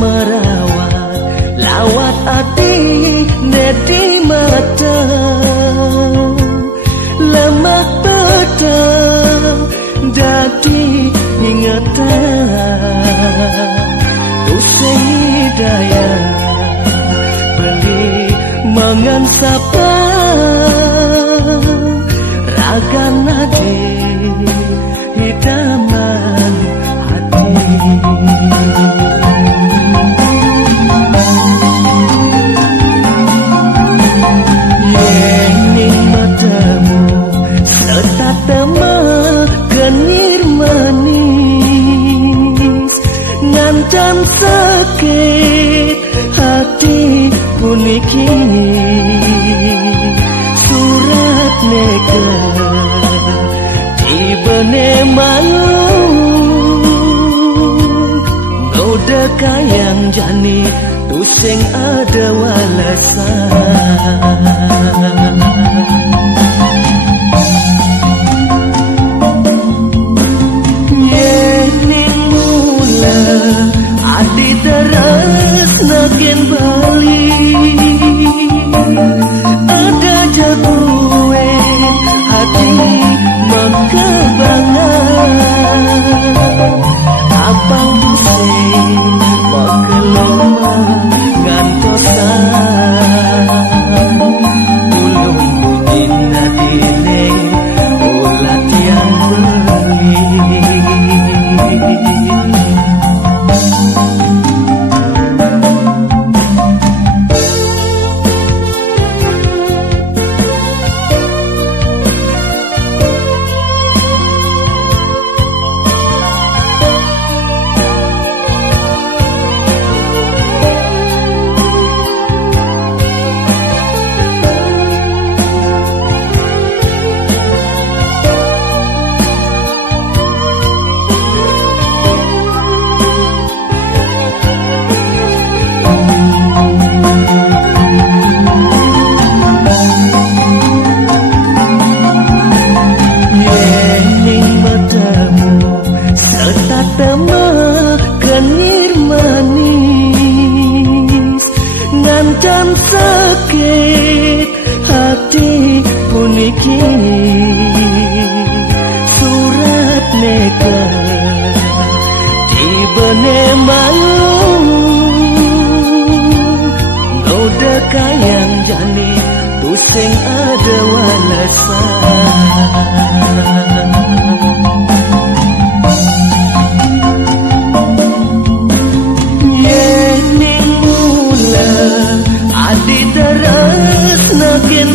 merawat lawat hati nedi mata lemah petang dadi ingatan tusing daya beli mangan sapa ragan nadi hidaman hati. Yening matamu setatama genir manis ngancam sakit hati puniki surat neka dibene malu udah kayang jani tusing ada walasan. Yening mula adi teras nakin bali ada jagoe hati mengkebangan abang pusing makeloma ngantosan ulung bunyi nadine ulat yang beli. Ngancam sakit hati puniki surat neka dibene malu udah kayang jani tusing ada walasan. Adi teras nakin